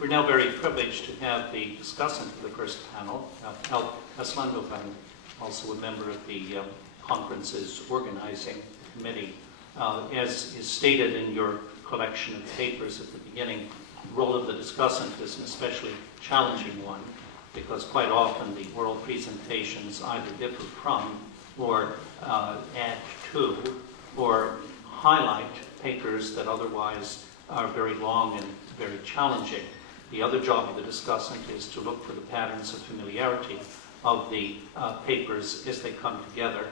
We're now very privileged to have the discussant for the first panel, Alp Aslandogan, also a member of the conference's organizing committee. As is stated in your collection of papers at the beginning, the role of the discussant is an especially challenging one, because quite often the oral presentations either differ from or add to or highlight papers that otherwise are very long and very challenging. The other job of the discussant is to look for the patterns of familiarity of the papers as they come together.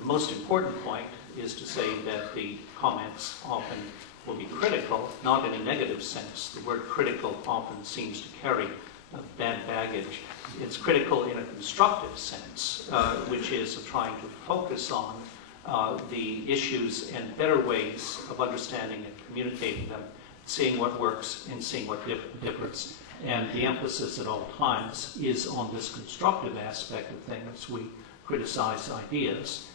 The most important point is to say that the comments often will be critical, not in a negative sense. The word critical often seems to carry bad baggage. It's critical in a constructive sense, which is of trying to focus on the issues and better ways of understanding and communicating them, seeing what works and seeing what differs. And the emphasis at all times is on this constructive aspect of things. We criticize ideas.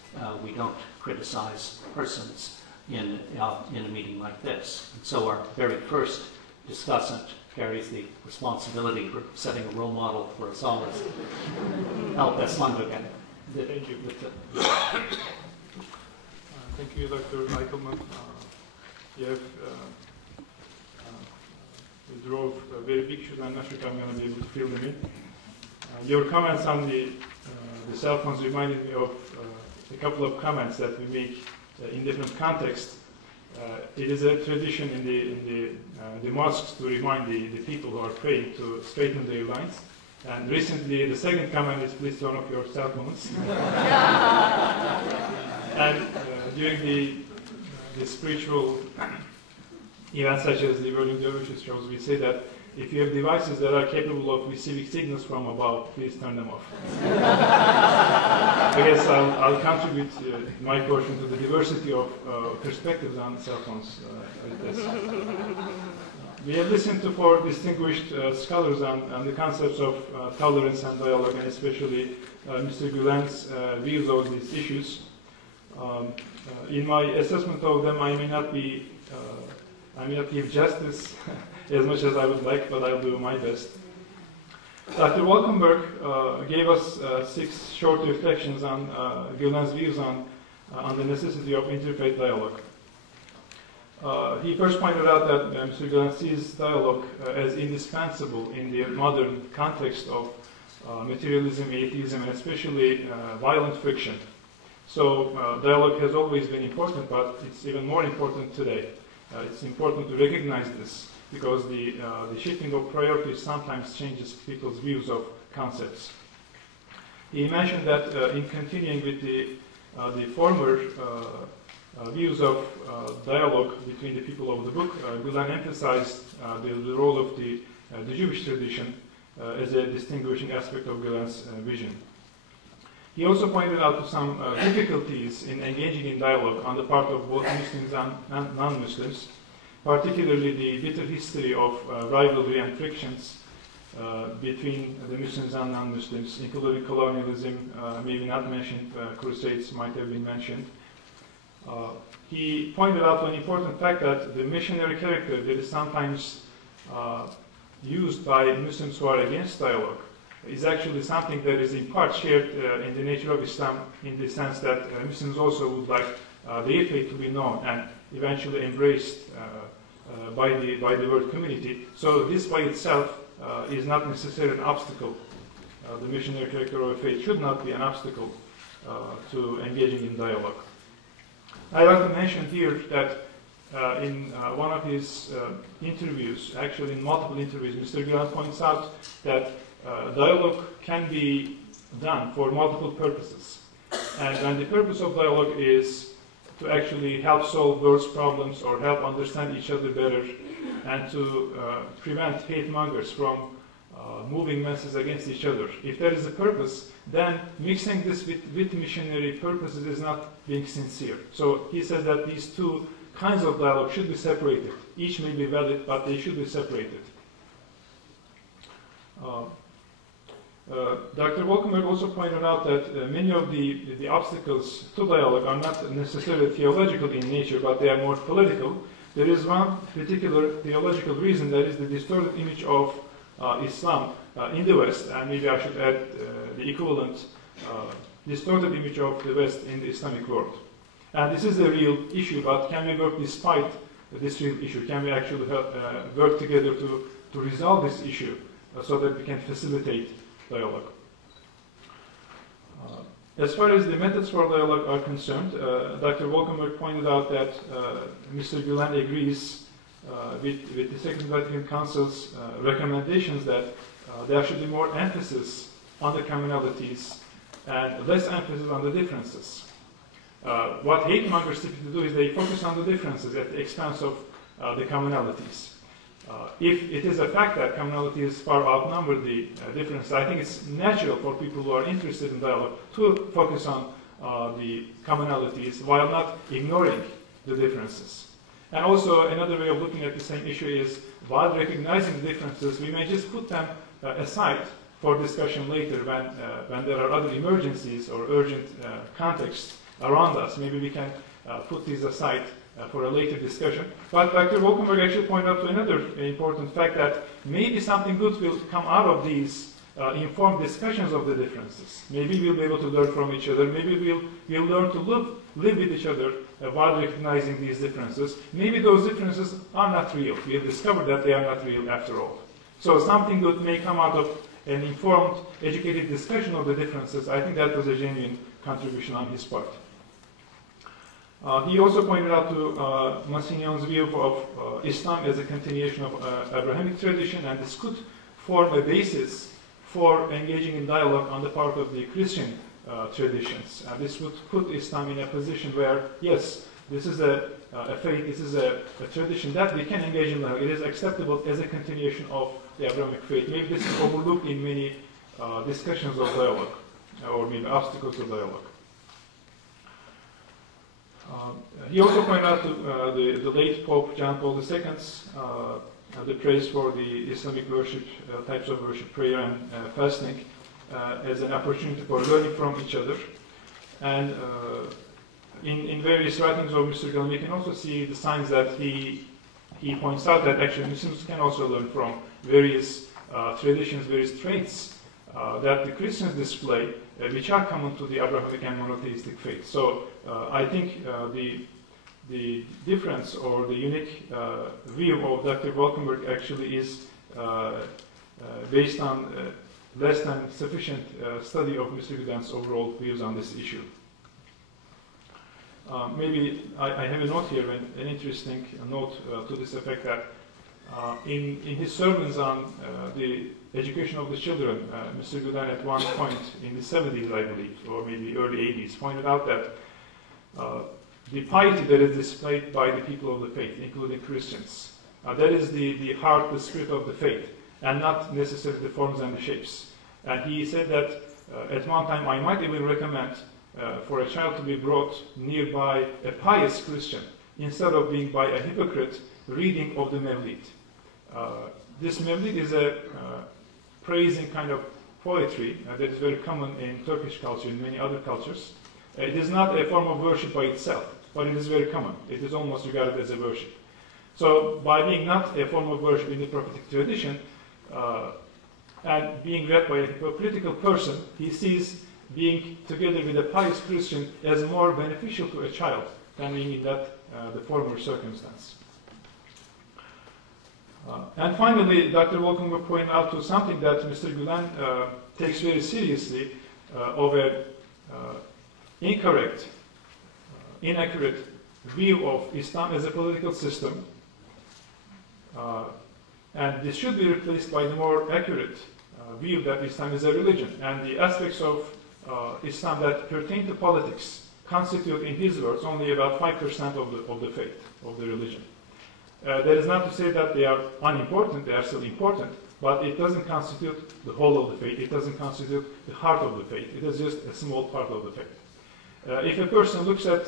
We don't criticize persons in a meeting like this. And so our very first discussant carries the responsibility for setting a role model for us all as Alp Aslandogan. Thank you. Thank you, Dr. Eichelman. You drove very big shoes. I'm not sure if I'm going to be able to fill them in. Your comments on the cell phones reminded me of a couple of comments that we make in different contexts. It is a tradition in the mosques to remind the people who are praying to straighten their lines. And recently, the second comment is please turn off your cell phones. And during the spiritual events such as the Whirling Dervishes shows, we say that if you have devices that are capable of receiving signals from above, please turn them off. I guess I'll contribute my portion to the diversity of perspectives on cell phones. We have listened to four distinguished scholars on the concepts of tolerance and dialogue, and especially Mr. Gülen's views of these issues. In my assessment of them, I may not give justice as much as I would like, but I'll do my best. Dr. Walkenberg gave us 6 short reflections on Gülen's views on the necessity of interfaith dialogue. He first pointed out that Mr. Gülen sees dialogue as indispensable in the modern context of materialism, atheism, and especially violent friction. So dialogue has always been important, but it's even more important today. It's important to recognize this because the shifting of priorities sometimes changes people's views of concepts. He mentioned that in continuing with the former views of dialogue between the people of the book, Gülen emphasized the role of the Jewish tradition as a distinguishing aspect of Gülen's vision. He also pointed out to some difficulties in engaging in dialogue on the part of both Muslims and non-Muslims, particularly the bitter history of rivalry and frictions between the Muslims and non-Muslims, including colonialism, maybe not mentioned, crusades might have been mentioned. He pointed out an important fact that the missionary character that is sometimes used by Muslims who are against dialogue is actually something that is in part shared in the nature of Islam, in the sense that Muslims also would like their faith to be known and eventually embraced by the world community. So this by itself is not necessarily an obstacle. The missionary character of a faith should not be an obstacle to engaging in dialogue. I'd like to mention here that in one of his interviews, actually in multiple interviews, Mr. Gülen points out that dialogue can be done for multiple purposes. And the purpose of dialogue is to actually help solve world's problems or help understand each other better and to prevent hate mongers from moving masses against each other. If there is a purpose, then mixing this with missionary purposes is not being sincere. So he says that these two kinds of dialogue should be separated. Each may be valid, but they should be separated. Dr. Walkenberg also pointed out that many of the obstacles to dialogue are not necessarily theological in nature, but they are more political. there is one particular theological reason, that is the distorted image of Islam in the West, and maybe I should add the equivalent distorted image of the West in the Islamic world. And this is a real issue, but can we work despite this real issue? Can we actually work together to resolve this issue so that we can facilitate dialogue? As far as the methods for dialogue are concerned, Dr. Wolkenberg pointed out that Mr. Gülen agrees with the Second Vatican Council's recommendations that there should be more emphasis on the commonalities and less emphasis on the differences. What hate mongers typically do is they focus on the differences at the expense of the commonalities. If it is a fact that commonalities far outnumber the differences, I think it's natural for people who are interested in dialogue to focus on the commonalities while not ignoring the differences. And also another way of looking at the same issue is, while recognizing the differences, we may just put them aside for discussion later when there are other emergencies or urgent contexts around us. Maybe we can put these aside for a later discussion. But Dr. Wolkenberg actually pointed out to another important fact, that maybe something good will come out of these informed discussions of the differences. Maybe we'll be able to learn from each other. Maybe we'll learn to live with each other while recognizing these differences. Maybe those differences are not real. We'll discover that they are not real after all. So something good may come out of an informed, educated discussion of the differences. I think that was a genuine contribution on his part. He also pointed out to Massigno's view of Islam as a continuation of Abrahamic tradition, and this could form a basis for engaging in dialogue on the part of the Christian traditions. This would put Islam in a position where, yes, this is a faith, this is a tradition that we can engage in dialogue. It is acceptable as a continuation of the Abrahamic faith. Maybe this is overlooked in many discussions of dialogue, or maybe obstacles to dialogue. He also pointed out to the late Pope John Paul II's the praise for the Islamic worship, types of worship, prayer and fasting, as an opportunity for learning from each other. And in various writings of Mr. Gülen, we can also see the signs that he points out that actually Muslims can also learn from various traditions, various traits that the Christians display, which are common to the Abrahamic and monotheistic faith. So I think the difference or the unique view of Dr. Wolkenberg actually is based on less than sufficient study of Mr. Gülen's overall views on this issue. Maybe I have a note here, an interesting note to this effect, that in his sermons on the education of the children, Mr. Gülen at one point in the 70s, I believe, or maybe early 80s, pointed out that the piety that is displayed by the people of the faith, including Christians, that is the heart, the spirit of the faith, and not necessarily the forms and the shapes. And he said that at one time I might even recommend for a child to be brought nearby a pious Christian instead of being by a hypocrite reading of the Mevlid. This Mevlid is a praising kind of poetry that is very common in Turkish culture and many other cultures. It is not a form of worship by itself, but it is very common. It is almost regarded as a worship. So by being not a form of worship in the prophetic tradition, and being read by a hypocritical person, he sees being together with a pious Christian as more beneficial to a child than being in that the former circumstance. And finally, Dr. Wolkenberg pointed out to something that Mr. Gülen takes very seriously, of a incorrect, inaccurate view of Islam as a political system. And this should be replaced by the more accurate view that Islam is a religion, and the aspects of Islam that pertain to politics constitute, in his words, only about 5% of the faith, of the religion. That is not to say that they are unimportant, they are still important, but it doesn't constitute the whole of the faith, it doesn't constitute the heart of the faith, it is just a small part of the faith. If a person looks at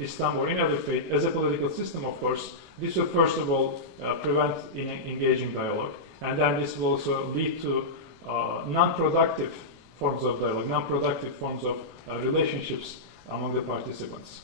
Islam or any other faith as a political system, of course, this will first of all prevent engaging dialogue, and then this will also lead to non-productive forms of dialogue, non-productive forms of relationships among the participants.